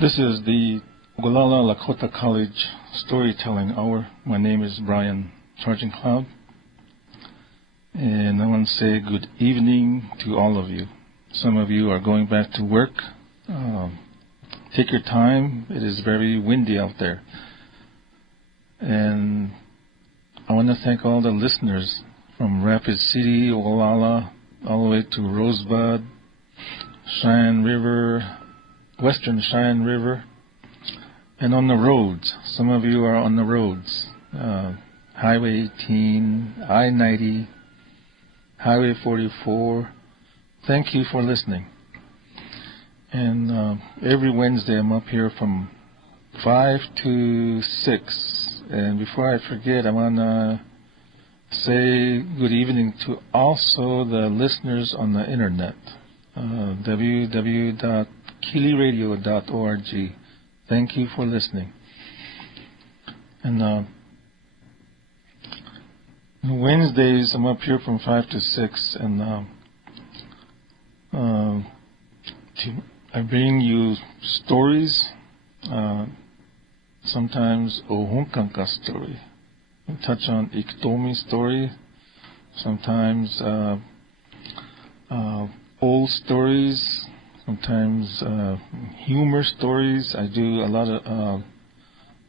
This is the Ogallala Lakota College Storytelling Hour. My name is Brian Charging Cloud, and I want to say good evening to all of you. Some of you are going back to work. Take your time. It is very windy out there. And I want to thank all the listeners from Rapid City, Ogallala, all the way to Rosebud, Cheyenne River, Western Cheyenne River, and on the roads. Some of you are on the roads. Highway 18, I-90, Highway 44. Thank you for listening. And every Wednesday I'm up here from 5 to 6. And before I forget, I want to say good evening to also the listeners on the internet. www.kiliradio.org. Thank you for listening. And Wednesdays I'm up here from 5 to 6, and I bring you stories. Sometimes Ohunkanka story. I touch on Iktomi story. Sometimes old stories. Sometimes humor stories. I do a lot of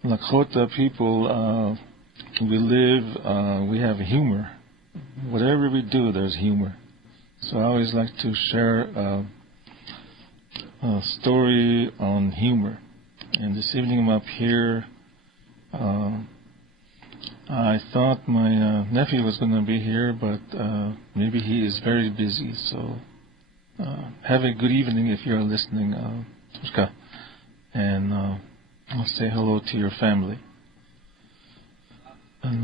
Lakota people. We have humor. Whatever we do, there's humor. So I always like to share a story on humor. And this evening I'm up here. I thought my nephew was going to be here, but maybe he is very busy. So have a good evening if you're listening, Tushka. And I'll say hello to your family. And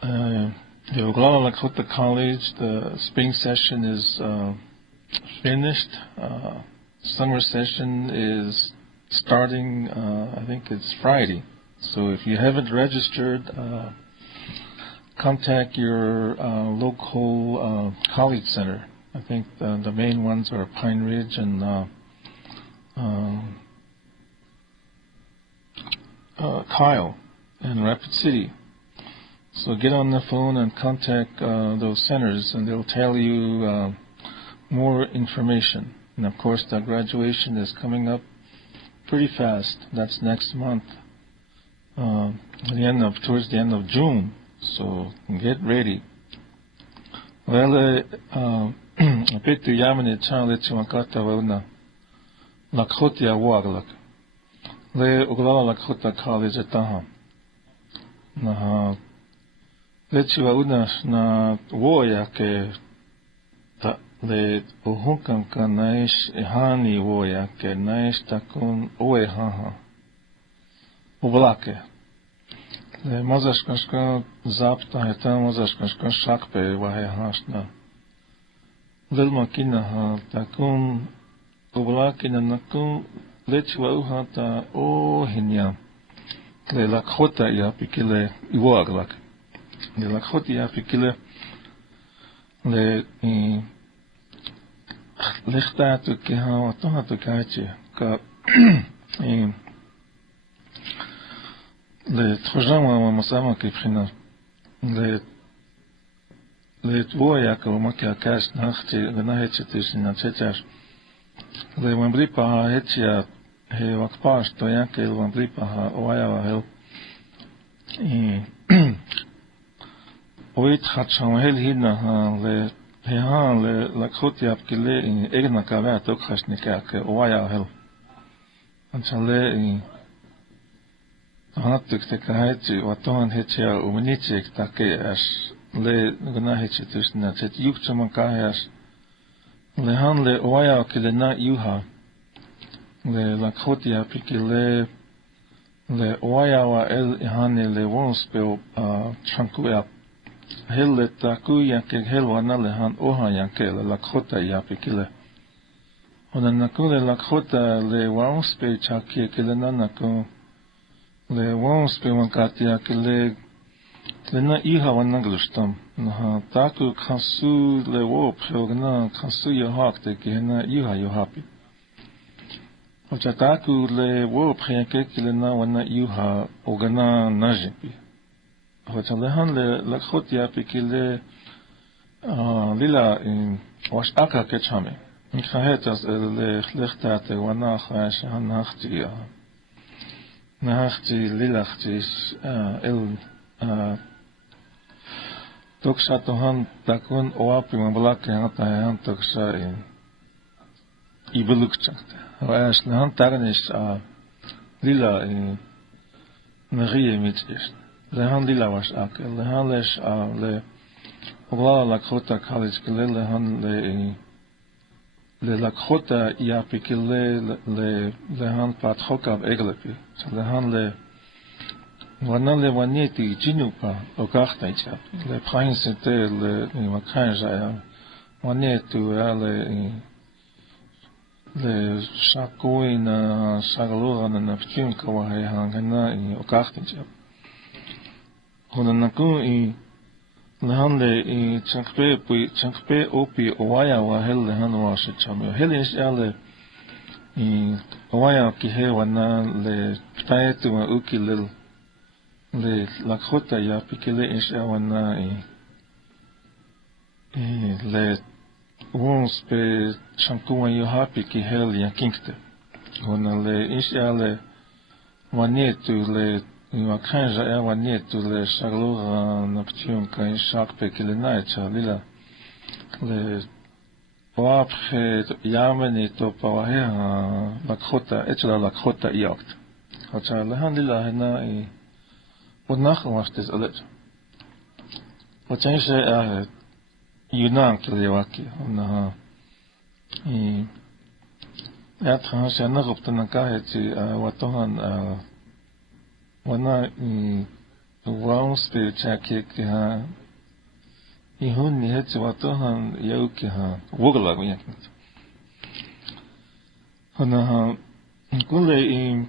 the Ogallala Lakota College, the spring session is finished. Summer session is starting, I think it's Friday. So if you haven't registered, contact your local college center. I think the main ones are Pine Ridge and Kyle and Rapid City. So get on the phone and contact those centers, and they'll tell you more information. And of course, the graduation is coming up pretty fast. That's next month, towards the end of June. So get ready. Well, Petu Yamani Charlie Chimakata Wuna Lakotia Waglak. Le Ogallala Lakota College at Taha. Naha Lechiwa Unas na Woya ke ta le Ohunkanka Naish Ehani Woya ke Naish Takun Oe Haha Oblake. Le Mazashkashka Zapta Heta Mazashkashka Shakpe Wahe Hashna. Lilma Kinaha Takun Oblake Nakun Lechiwa Uhata O Hinya. Le Lakota ya pikile iwaglak. Le Lakota ya pikile le lechta tu keha toha tu kache ka le trojama masama kipchina le tvoya ka makia kash nachte na hechetis na chechar le mambripa hechia he wakpash to yake mambripa ha oaya hel oit khatsham hel hina le le Lakota apkile egna kava to khashnika ke oaya hel anchale hanat te kahati waton hechia umnichek take as le gna hechitus na chet yukchama kahas le han le oaya ke na yuha le Lakota apkile le oaya wa el hane le wonspel chankuya hel le taku yanke hel wana le han oha yanke le Lakota yapikile ona nakule Lakota le wonspe chaki ke le nanako le wonspe wankati yakile le na iha wana glustam na taku kansu le wo pjogna kansu yohak te ke na iha yohapi Ochataku le wo priyanke kilena wana yuha ogana najipi. Ochalehan le Lakota yapi kile lila wash aka kechame. Ikhahetas le khlikhtate wana khash hanachti nachti lilachti el toksa tohan takun oapi mablake hata han toksa ibelukchakte. Wash nahan tarnish lila narie mitjes. Lehan lila wash ak. Lehan lesh le oglala Lakota college kile lehan le Lakota yapi kile lehan patchokav eglepi. So lehan le wana le waneti jinupa okachta ichap. Le prince le makanja wanetu le shakoina shagalora na pchim kawahe hangana okachta ichap. Honanaku lehan le chankpe opi owaya wa hel lehan wa shechame. Hel is ale owaya ki he wana le ptaetu wa uki le Lakota ya pikele is wana le wons pe chankuwa yo happy ki hel ya kinkte. Hona le is ale wanetu le wakanja wanetu le shaglora naption kan shakpe kile naicha lila le wapre yameni to pawahe Lakota etla Lakota yakt. Hacha lehan lila hena وناخ واشتز ألج وتنشى يونان كليواكي ونها ياتها شنغب تنكاهتي وطهن ونا واونس بيتشاكيك ها يهون نهتي وطهن يوكي ها وغلا وياكي ونها كل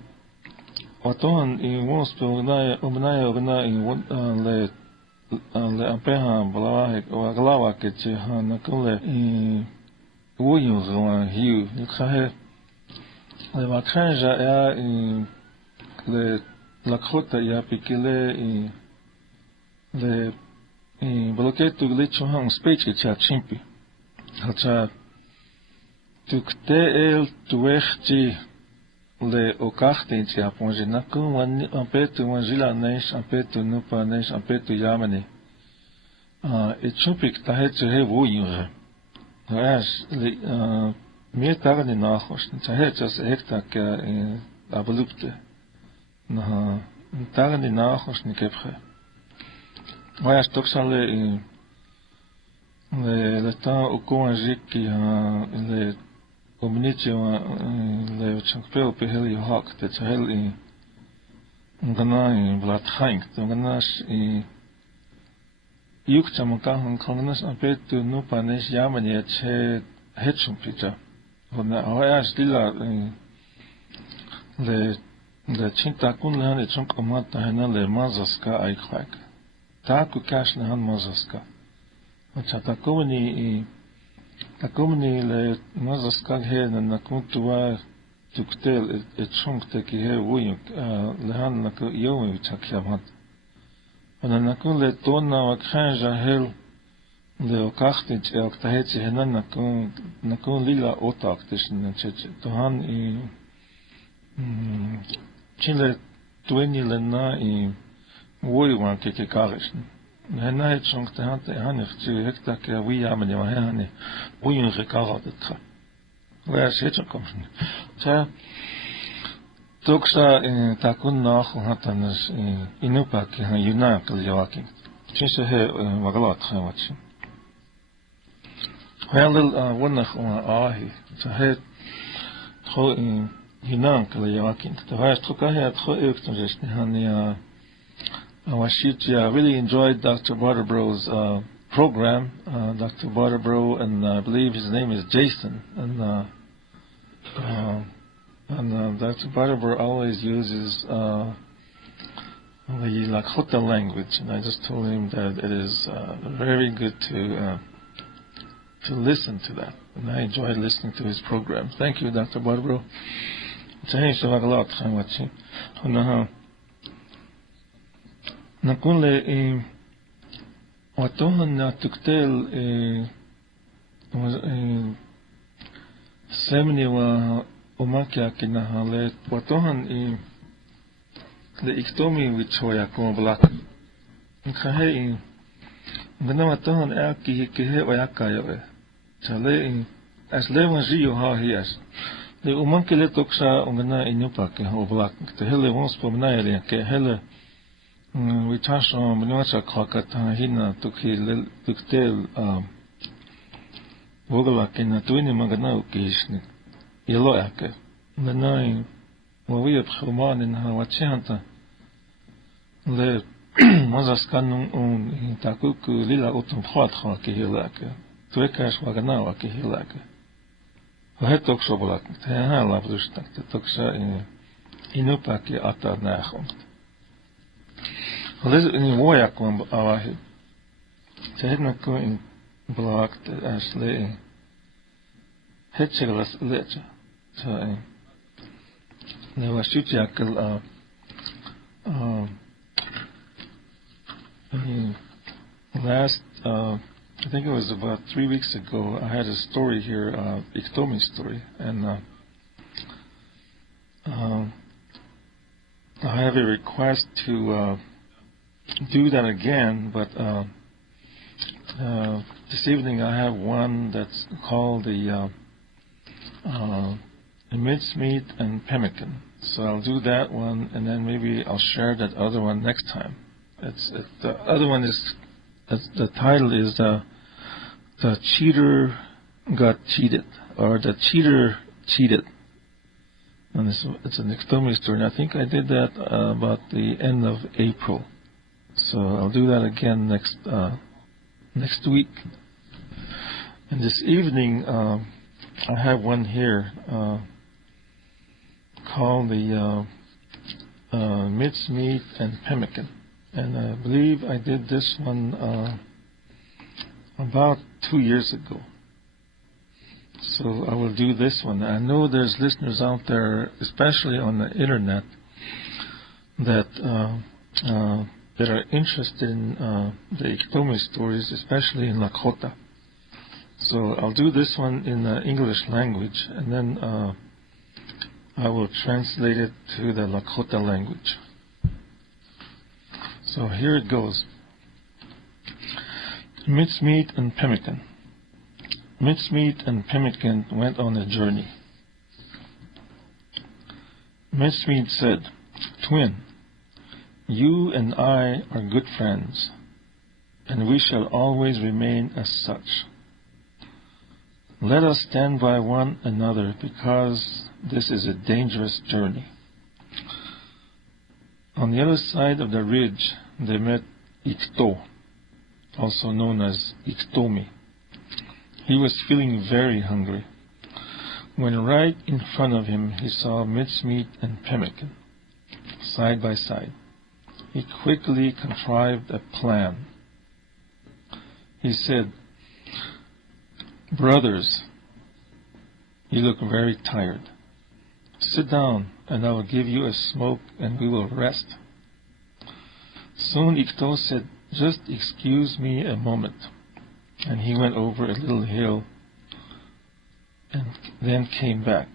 Watohan wons pe ogna le ampeha blawahe o glawa ke che han kule woyun zwa hiu nikhahe le makanja ya le Lakota ya pikile le bloketu glichu han speech ke cha chimpi hacha tukte el tuechti le okachti in tia ponje nakun wan ampetu wanjila nesh ampetu nupa nesh ampetu yamani et chupik tahetsu he woyunre as le meer tarni nachos tahetsus hekta ke abelupte na tarni nachos nikepre waya stoksale le ta okonjiki le community le chankpeo pe hel yohak te chahel ngana blat hank ngana yuk chamukan khangnas apetu no panes yamani che hechum pita ona aya stila le chinta kun le chunk amata hena le mazaska ai khak ta ku kash na han mazaska acha ta Takomni le mazaskal he na kuntua tuktel et chunk te ki he wuyuk lehan na ku yomi chakyamat ona na kun le tonna wa khanja hel le okachti che oktahetsi hena na kun lila otak tishna che tohan chile tueni le na wuyuan ke karish hena het chunk te hanef te hekta ke wiyamani wa hene wuyun rekarat etra wa shetja komshni ta toksa takun nach hatanas inupa ke han yuna kalyawakin chinse he wagalat khawatsin Wel wonach ahi ta het tro yuna kalyawakin ta va stroka he tro ektonjesni han I really enjoyed Dr. Barterbro's program. Dr. Barterbro, and I believe his name is Jason. And Dr. Barterbro always uses the Lakota language, and I just told him that it is very good to listen to that. And I enjoyed listening to his program. Thank you, Dr. Barterbro. Tsahin Shavagalat Khanwachi. Hunaha. Nakunle Watohan na tuktel semni wa umakya kinahale watohan le iktomi wichoya como black. Nkahe ngana watohan aki kehe wayakayo. Chale as lewan jiyo ha hias. Le umankele toksa ngana inupa ke o black. Te hele wons pomnaele ke hele we touched on Minuacha Kakata Hina tuktel Vogalak in a twin Magana Kishnik Yeloake. The nine we have Human in Hawachanta Le Mazaskanum on Takuku Lila Utum Hotha Kihilake. Twekas Waganawa Kihilake. I had talks of Lak, Taha Labustak, the Toxa in Inupaki Ata Nachum. This in Woyakum Awahi. Tehednako in blocked as lay Hetchelas Lecha. So there was Shutiakal last I think it was about 3 weeks ago I had a story here, Iktomi story, and I have a request to do that again, but this evening I have one that's called the mincemeat and pemmican. So I'll do that one, and then maybe I'll share that other one next time. The other one is, the title is the cheater got cheated, or the cheater cheated. And it's an Iktomi story. And I think I did that about the end of April. So I'll do that again next week. And this evening, I have one here called the mincemeat and pemmican. And I believe I did this one about 2 years ago. So I will do this one. I know there's listeners out there, especially on the internet, that are interested in the Iktomi stories, especially in Lakota. So I'll do this one in the English language, and then I will translate it to the Lakota language. So here it goes. Mincemeat and pemmican. Mincemeat and pemmican went on a journey. Mincemeat said, "Twin, you and I are good friends, and we shall always remain as such. Let us stand by one another, because this is a dangerous journey." On the other side of the ridge, they met Ikto, also known as Iktomi. He was feeling very hungry, when right in front of him he saw mincemeat and pemmican, side by side. He quickly contrived a plan. He said, "Brothers, you look very tired. Sit down, and I will give you a smoke, and we will rest." Soon Ikto said, "Just excuse me a moment." And he went over a little hill and then came back.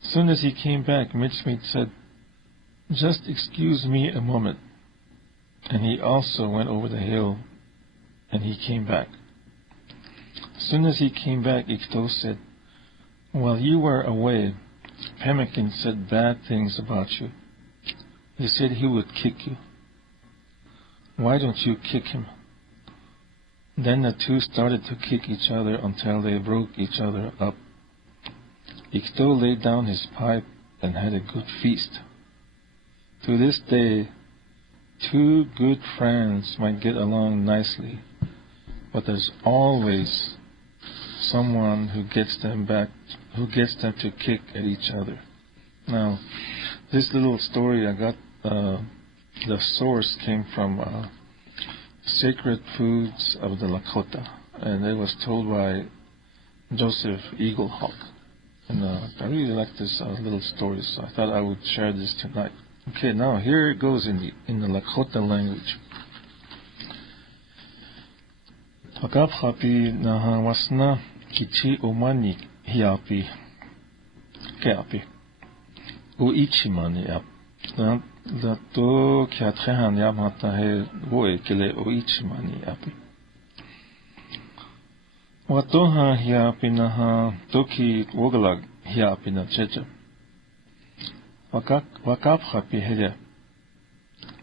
Soon as he came back, Mincemeat said, "Just excuse me a moment." And he also went over the hill and he came back. Soon as he came back, Ikto said, "While you were away, Pemmican said bad things about you. He said he would kick you. Why don't you kick him?" Then the two started to kick each other until they broke each other up. Ikto laid down his pipe and had a good feast. To this day, two good friends might get along nicely, but there's always someone who gets them to kick at each other. Now, this little story I got, the source came from Sacred Foods of the Lakota, and it was told by Joseph Eaglehawk. And I really like this little story, so I thought I would share this tonight. Okay, now here it goes in the Lakota language. Wakaphapi naha wasna kichi omani hiapi keapi uichimani ap. La to kiatrehan yamata he woe kele uichimani api. Watoha hiapi naha toki wogalag hiapi na checha. Wakaphapi hele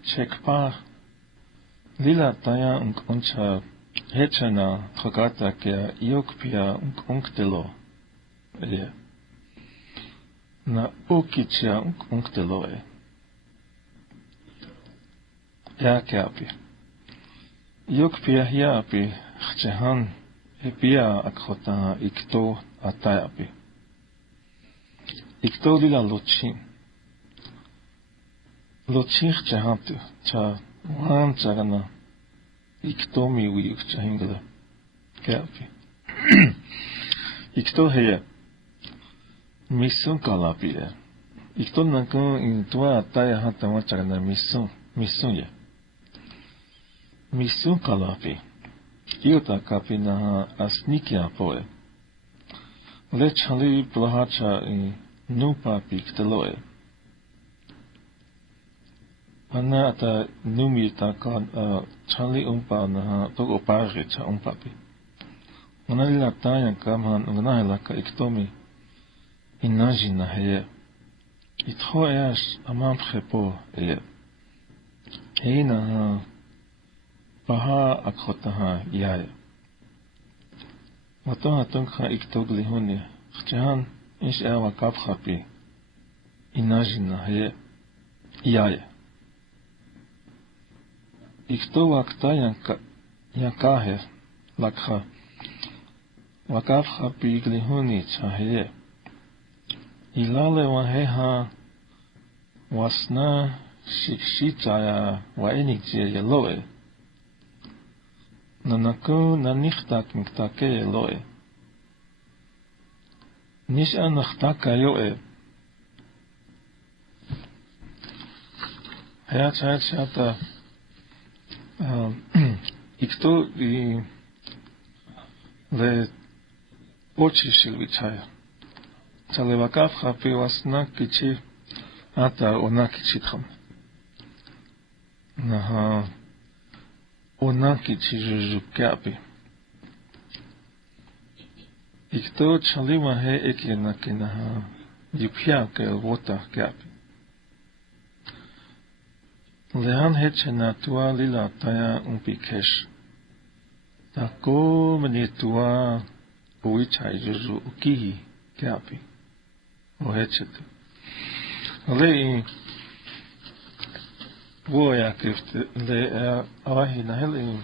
chekpa lila taya uncha hechana khagata ke iokpia unktelo ele na okichia unktelo ya kapi iokpia hiapi khchehan hepia akhota ikto atayapi ikto lila lochi khchehantu cha wan chagana iktomi uyukcha hingala kapi ikto heya mission kalapi ikto nanko in tua ataya hata wachagana mission ya mission kalapi iota kapi na asnikia poe le chali plahacha in nupa pikteloe Ana ata numi ta kan chali umpa na togo pare cha umpa pi. Ona lila tanya kamhan ngana hela ka iktomi inaji na heye. Itho eash amam khrepo eye. Heina paha akhota ha yae. Watoha tongkha iktogli honi. Khchahan ish ewa kapkha pi inaji na heye yae. Ikto wakta yankahe lakha wakafha piglihuni chahe ilale waheha wasna shikshichaya waenikje yeloe nanako nanichtak miktake yeloe nish anachtaka yoe hayachata ikto le ochi shilvichaya chale wakafha pi wasna kichi ata ona kichitkham naha ona kichi jujukapi ikto chaliwa he ekena kinaha yupya ke wota kapi Lehan hechena tua lila taya umpikesh. Tako meni tua uichai juju ukihi kapi. O hechetu. Le woya kifte le awahi na heli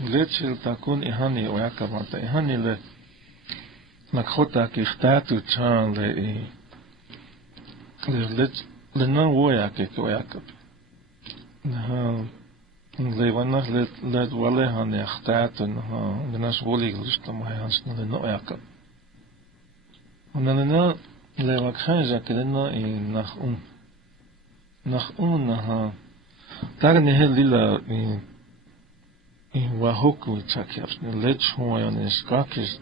lechil takun ihani oyakamata ihani le Lakota kichtatu chan le nan woya ke oyakapi. Le wanneer le wale han echt en genas wolig lust om hij hans naar de noyaka. En dan le wakhaja kelena in nach na daar ne heel lila in wahoku chakiaps ne le chon en skakes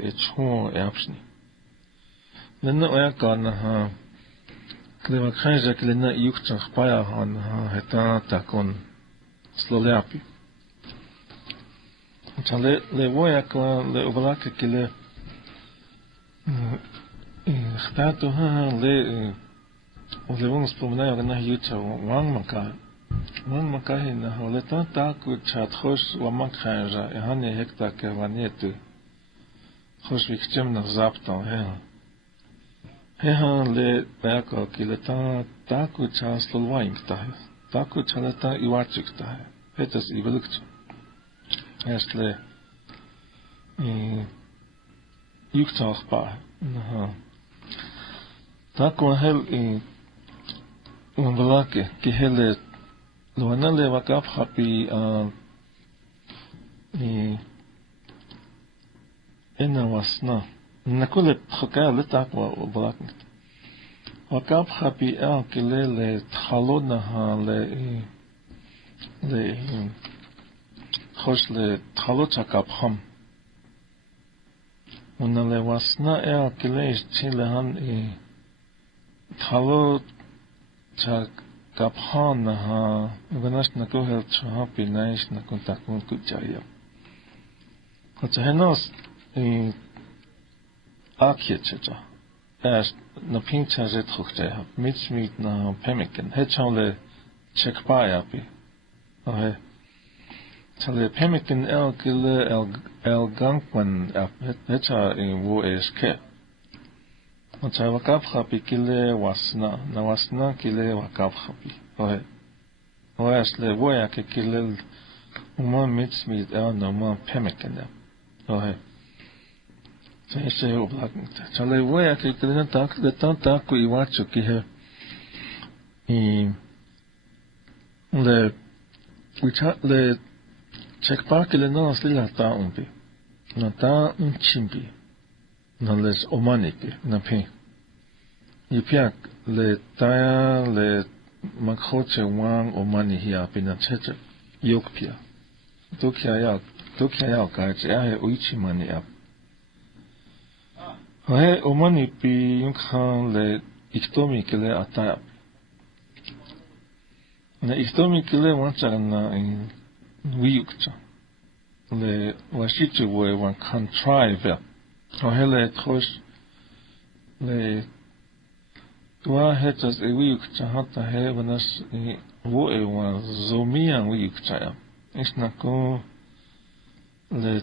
et chon eapsni. Le noyaka na Klima khaja kelena yukchan khpaya han heta takon sloleapi. Chale le voya ka le obalaka kele khtato ha le vamos promenar na yucha wang maka na holeta taku chatkhosh wa makhaja hani hekta ke vanetu khosh vikchem na zaptan he Hehan le baka kileta taku chas lolwaing tahe. Taku chaleta iwachik tahe. Hetas ivelukt. Estle yuktach pa. Taku hel unvelake kihele loanale wakap happy ena wasna نقول خكا لتاقوى وبلاكنت وكاب خبي كلي لتخلونها ل خوش لتخلوتا كابهم ونالي واسنا كليش تشيلهان تخلوتا كابهانها وناش نقول تشهابي نايش نكون تكون كجايا كتهناس آكيتشا as na pincha zet hoogte mits meet na pemiken het zal check bij api zal pemiken el gangwan het zal in wo is ke want zij wakaf hapi kile wasna kile wakaf hapi as le wo ya ke kile mits meet el no pemiken Ze heel belangrijk. Zal je wel kijken de tante kui watch ki he. Le check park le no stila ta umpi. Na ta chimpi. Na les omanipi na pe. Ypiak le ta le makhoche wang omani hier bin na cheche. Yokpia. Dokia ya ka je uichi mani ap. He omani pi yung khan le iktomi kile ataya. Na iktomi kile wancha na in wiyukcha. Le washichu we wan contrive. Hele trosh le tua hetas wiyukcha hata he wanas wo wan zomian wiyukcha ya. Isna ko le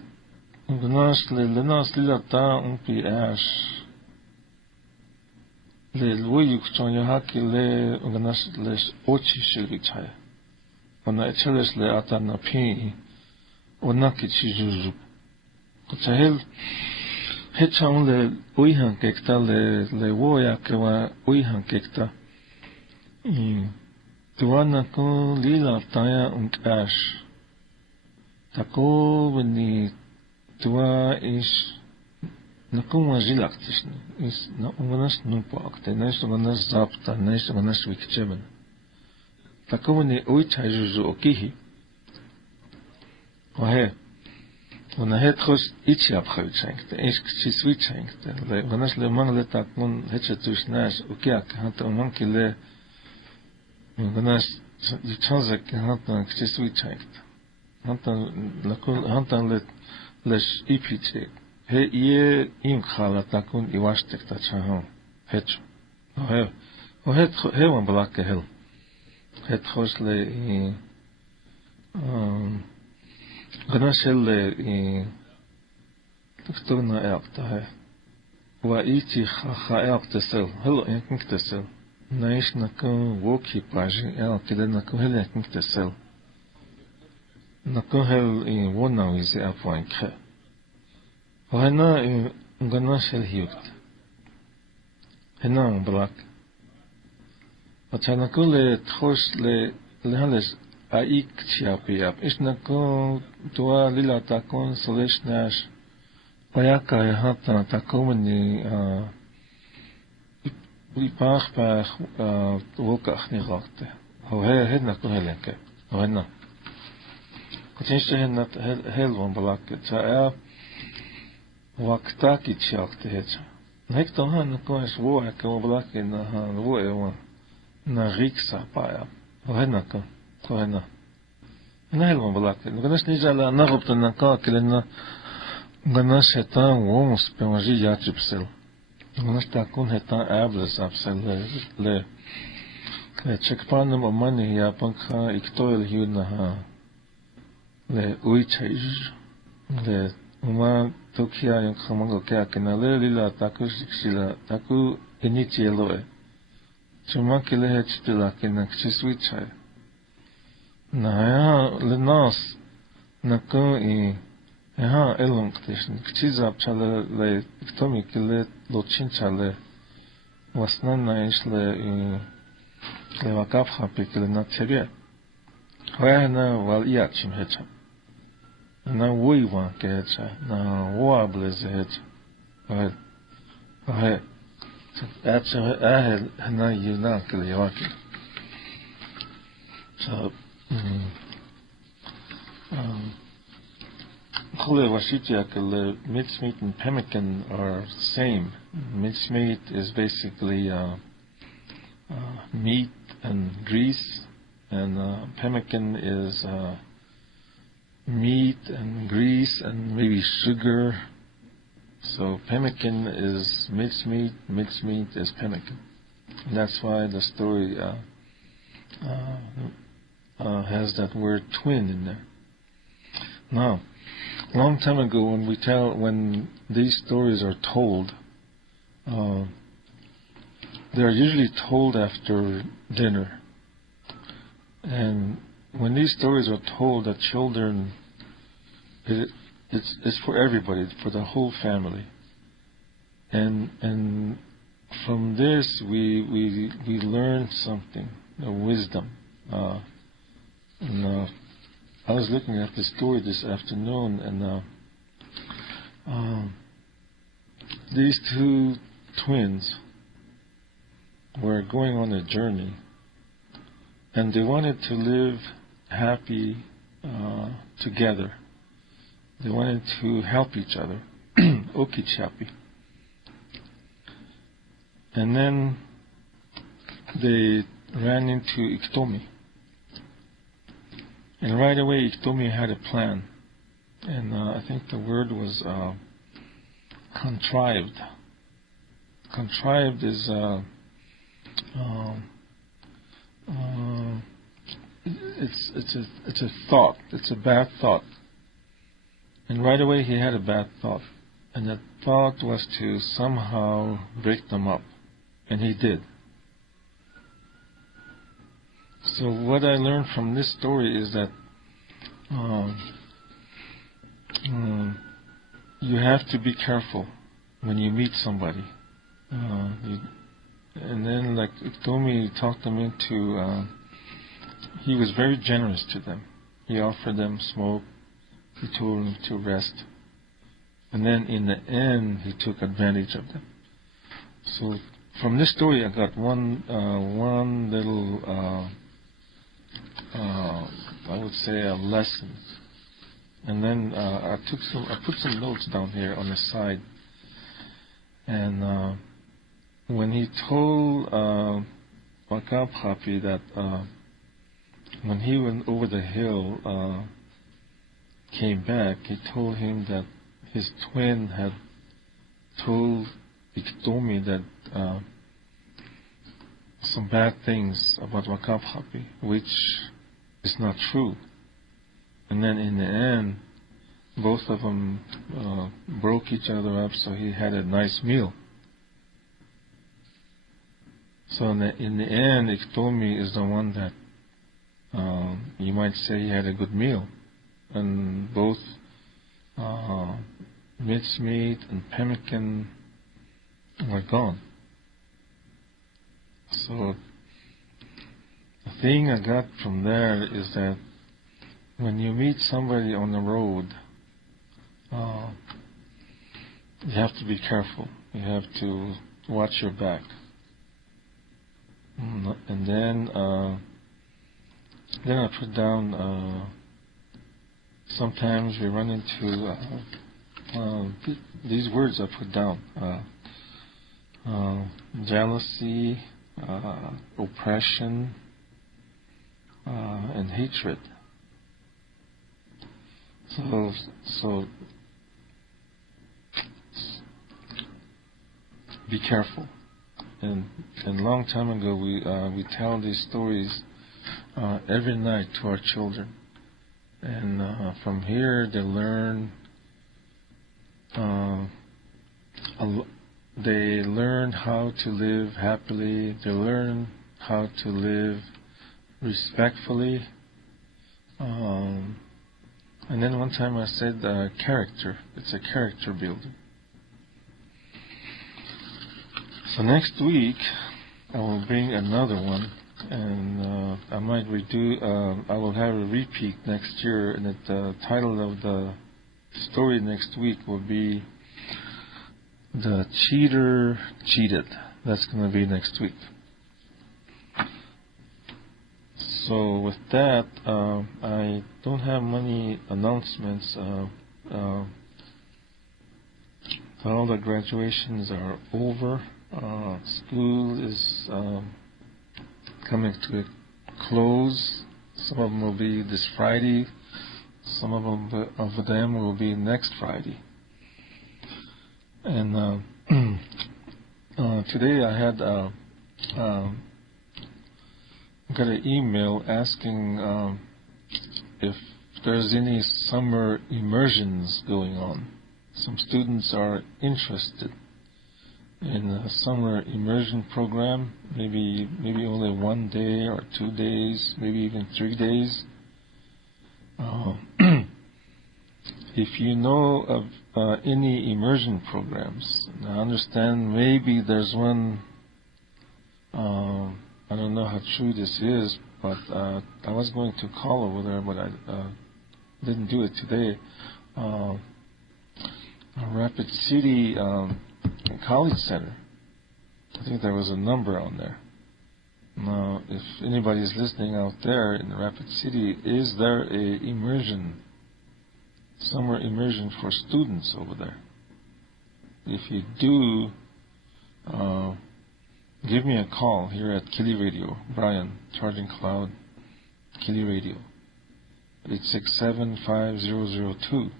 Lenas lilata umpi ash le luyuk chon yahaki le uganas les ochi shirichaya ona echeles le ata na pi onaki chijuju kutahel hecham le uihan kekta le woya kewa uihan kekta tuana ko lila taya ash tako veni Tua is nakuma zilaktis is na umanas nupak te nes umanas zapta nes umanas wikchemen takuma ni uitaijuzu okihi ohe ona het khos ichi abkhaychengte is switchengte le umanas le mangle takmun hechetus nas okiak hata umankile umanas chanzak hata switchengte hata lakul hata le les ipice he ie im khala takun iwashtek ta chahon hecho he wan black hel het khosle ganasel tukturna elta he wa iti kha elta sel helo inkte sel naish nakun woki page el kidena kun hel inkte sel nakun hel in wona wize afwan khe Hena ungana shel hiukt. Hena black. Achana kule thos le hales aik chiapi ap. Isna ko tua lila takon soleshnash. Payaka hata takomni ipach wokach ni rakte. Ho hena ko helenke. Hena. Kotenshe hena helwan black. Cha Waktaki chakte hecha. Hekto han koes woa ke oblake na han woa na riksa paya. Ohenaka. Kohena. Na helmo blake. Ganas ni jala na ropta na ka kelena ganas heta wons penji yachipsel. Ganas ta kun heta ables apsel le checkpanum omani ya pankha iktoel hiuna ha. Le uichaj le uma Tokia yung kamango kaya kinale lila taku sila taku inichielo chuma kile hechitila kinak chiswichai na ya lenas naku ya elong ktishin kchizap chale le iktomi kile lochin chale wasnan na ish le wakaf hapi kile na tebia hoya na wal iachim hecham na woiwan kecha na woableze hecha Okay. That's hana yuna kiliyawaki. So, Kule Washitiakale, mincemeat and pemmican are same. Mincemeat is basically meat and grease, and pemmican is meat and grease and maybe sugar. So pemmican is mincemeat, mincemeat is pemmican. And that's why the story has that word twin in there. Now, a long time ago, when these stories are told, they are usually told after dinner. And when these stories are told to children, it's for everybody, for the whole family. And from this we learn something, a wisdom. And I was looking at this story this afternoon, and these two twins were going on a journey, and they wanted to live happy together. They wanted to help each other, okichapi. And then they ran into Iktomi. And right away, Iktomi had a plan. And I think the word was contrived. Contrived is it's a thought. It's a bad thought. And right away, he had a bad thought. And that thought was to somehow break them up. And he did. So what I learned from this story is that you have to be careful when you meet somebody. And then, like Iktomi talked them into, he was very generous to them. He offered them smoke. He told them to rest. And then in the end, he took advantage of them. So from this story, I got one little, I would say, a lesson. And then I put some notes down here on the side. And when he told Wakapapi that when he went over the hill, came back, he told him that his twin had told Iktomi that some bad things about Wakapapi, which is not true. And then in the end, both of them broke each other up, so he had a nice meal. So in the end, Iktomi is the one that you might say he had a good meal. And both mincemeat and pemmican were gone. So the thing I got from there is that when you meet somebody on the road, you have to be careful. You have to watch your back. And then I put down, sometimes we run into these words I put down. Jealousy, oppression, and hatred. So be careful. And a long time ago, we tell these stories every night to our children, and from here they learn. They learn how to live happily. They learn how to live respectfully. And then one time I said character. It's a character building. So next week I will bring another one, and I might redo. I will have a repeat next year, and the title of the story next week will be The cheater cheated. That's going to be next week. So with that, I don't have many announcements. All the graduations are over. School is coming to a close. Some of them will be this Friday. Some of them will be next Friday. And today I had got an email asking if there's any summer immersions going on. Some students are interested in a summer immersion program, maybe only 1 day or 2 days, maybe even 3 days. If you know of any immersion programs, I understand maybe there's one, I don't know how true this is, but I was going to call over there, but I didn't do it today. Rapid City College Center. I think there was a number on there. Now, if anybody is listening out there in Rapid City, is there a summer immersion for students over there? If you do, give me a call here at KILI Radio, Brian, Charging Cloud, KILI Radio, 867-5002.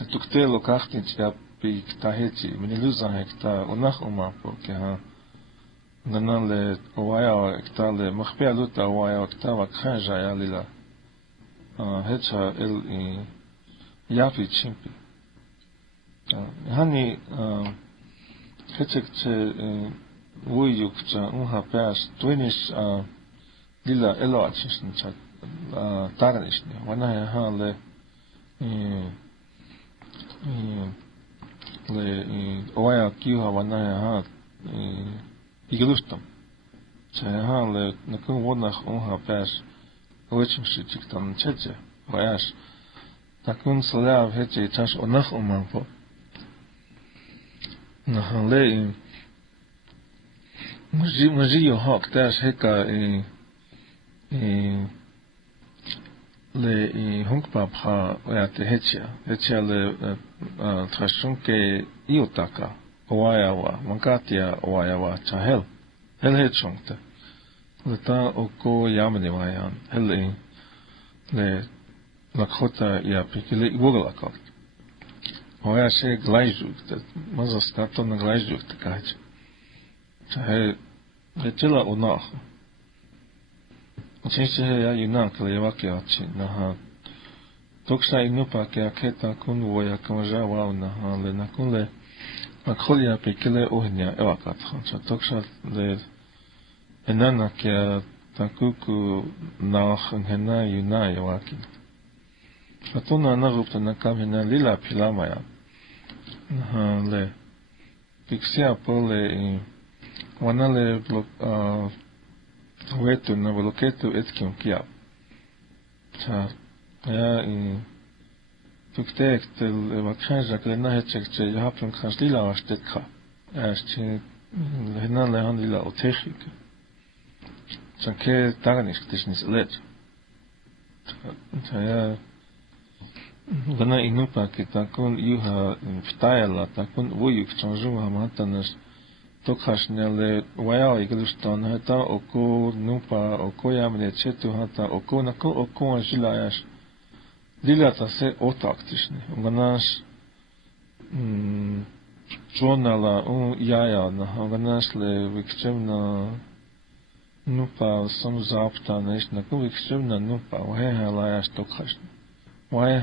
Tukte lokachtin chia pi ktahechi, miniluza hekta unach umapo, keha nanan le owaya ekta le machpia luta owaya ekta wakhanja ya lila hecha el yapi chimpi. Hani hechek che wuyuk cha unha peas twinish lila elo achishin cha taganishni. Wana ya ha le owaya kiuha wana ya ha igelustam. Cha ya ha le nakun wonach unha peas wechim shichik tam cheche wayash. Takun salav heche chash onach umanpo. Nahan Maji yo hak dash heka le hunkpa pha oyate hecha le trashunke iotaka owayawa mankatia owayawa chahel hel hechungte le ta oko yamani wayan hel le Lakota ja pikili iwogalakak. Oja se glajžuk, maza stato na glajžuk takać. Čahe letila unach. Oczywiście ja junak lewaki aci naha. Toksa inupa ke aketa kun woja kamaja wow naha le nakun le akholia pikile ohnia ewakat. Toksa le enana ke takuku nach hena yuna ewaki. Atuna narupta na kamena lila pilamaya. Le pixia pole wanale wetu na bloketu etkim kia. Cha ja tuktek tel vakshanja klena hechekche japun khas lila wastekha. Ashchi hena le han lila otechik. Chanke taganish tishnis let. Cha ja Gana inupa ki takun iuha vtajala, takun vujuk chanžuha matanas tokhashne le wajao igelustan hata oko nupa oko jamne chetu hata oko nako oko anžilajaš dilata se otaktishne. Ganaš čonala jaja ganaš le vikčevna nupa sam zapta neš nako vikčevna nupa wahehalajaš tokhashne. Why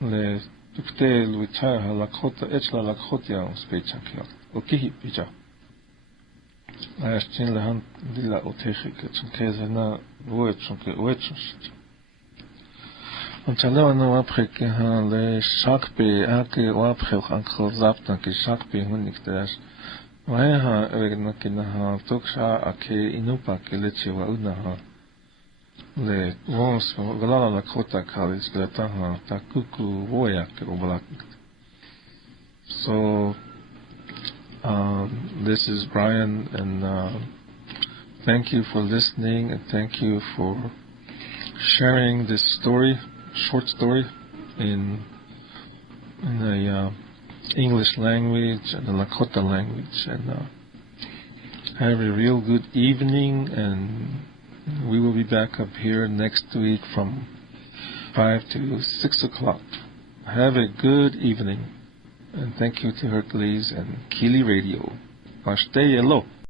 le tukte luicha Lakota echla Lakotia spechakia. Okihi picha. Ayashin lehan dilla otechik chunkezena woechunke oechunshit. Ontalewa no wapcheke ha le shakpe ake wapchel ankho zapta ke shakpe huniktas. Why ha egnakina ha toksha ake inupa ke lechiwa unaha. Le vons galala Lakota College le taha takuku voya ke obalak. So this is Brian, and thank you for listening, and thank you for sharing this story, short story, in the English language and the Lakota language. And have a real good evening, and we will be back up here next week from 5 to 6 o'clock. Have a good evening, and thank you to Hercules and KILI Radio. Ashte Elo.